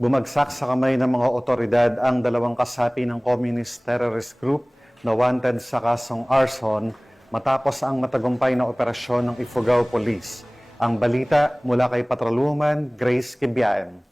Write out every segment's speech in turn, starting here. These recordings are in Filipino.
Bumagsak sa kamay ng mga otoridad ang dalawang kasapi ng communist terrorist group na wanted sa kasong arson matapos ang matagumpay na operasyon ng Ifugao Police. Ang balita mula kay Patrolwoman Grace Kibiaen.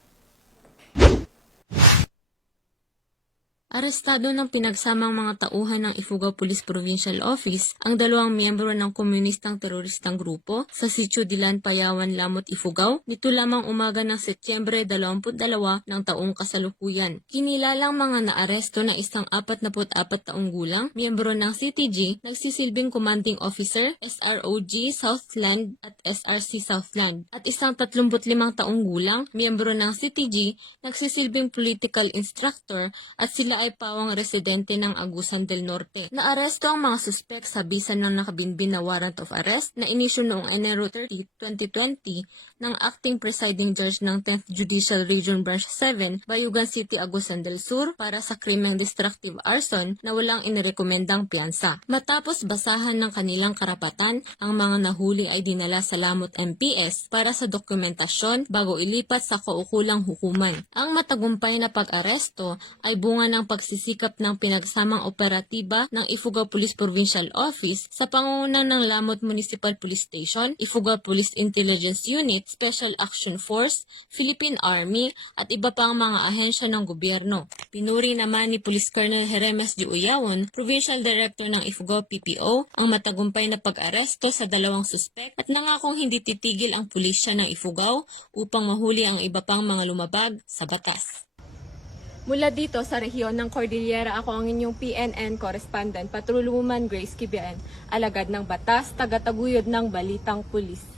Arestado ng pinagsamang mga tauhan ng Ifugao Police Provincial Office ang dalawang miyembro ng komunistang teroristang grupo sa Sitio Dilan, Payawan, Lamot, Ifugao nito lamang umaga ng Setyembre 22 ng taong kasalukuyan. Kinilalang mga naaresto na isang 44 taong gulang, miyembro ng CTG, nagsisilbing commanding officer, SROG Southland at SRC Southland, at isang 35 taong gulang, miyembro ng CTG, nagsisilbing political instructor at sila ay pawang residente ng Agusan del Norte. Naaresto ang mga suspek sa bisa ng nakabinbin na warrant of arrest na inisyu noong Enero 30, 2020 ng Acting Presiding Judge ng 10th Judicial Region Branch 7, Bayugan City, Agusan del Sur para sa krimeng destructive arson na walang inirekomendang piyansa. Matapos basahan ng kanilang karapatan, ang mga nahuli ay dinala sa Lamot MPS para sa dokumentasyon bago ilipat sa kaukulang hukuman. Ang matagumpay na pag-aresto ay bunga ng pagsisikap ng pinagsamang operatiba ng Ifugao Police Provincial Office sa pangunguna ng Lamot Municipal Police Station, Ifugao Police Intelligence Unit, Special Action Force, Philippine Army at iba pang mga ahensya ng gobyerno. Pinuri naman ni Police Colonel Jeremes G. Uyawon, Provincial Director ng Ifugao PPO, ang matagumpay na pag-aresto sa dalawang suspek at nangakong hindi titigil ang pulisya ng Ifugao upang mahuli ang iba pang mga lumabag sa batas. Mula dito sa rehiyon ng Cordillera, ako ang inyong PNN correspondent, Patrolwoman Grace Kibiaen, alagad ng batas, tagataguyod ng Balitang Pulis.